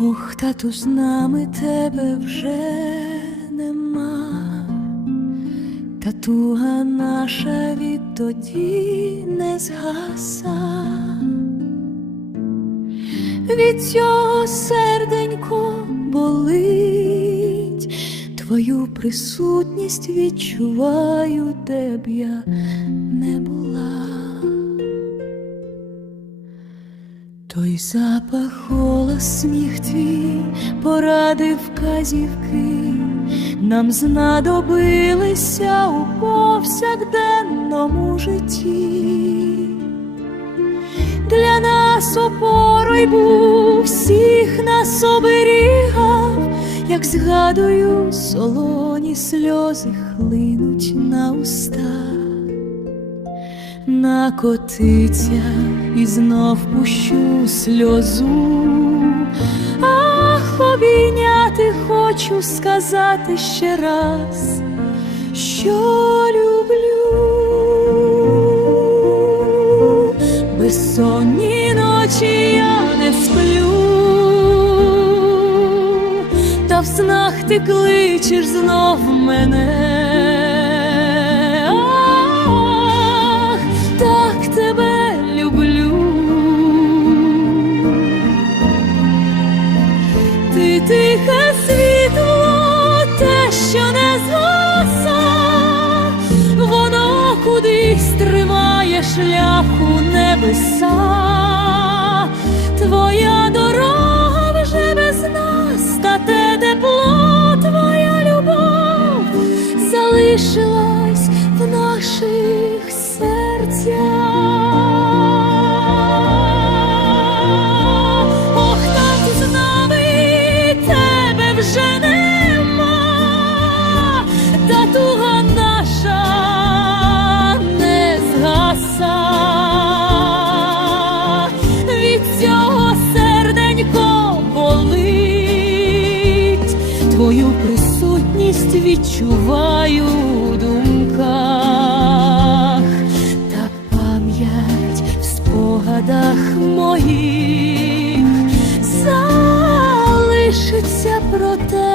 Ох, тату, з нами тебе вже нема, та туга наша відтоді не згаса. Від цього серденько болить, твою присутність відчуваю, де б я не була. Той запах, голос, сміх твій, поради, вказівки. Нам знадобилися у повсякденному житті. Для нас опорой був, всіх нас оберігав, як згадую, солоні сльози хлинуть на уста накотиться і знов пущу сльозу. Ах, обійняти хочу сказати ще раз, що люблю. Безсонні ночі я не сплю, та в снах ти кличеш знов мене. Ти тихе світло, те, що не згаса, воно кудись тримає шлях у небеса. Твоя дорога вже без нас, та те тепло, твоя любов залишилась відчуваю у думках, та пам'ять в спогадах моїх залишиться про те.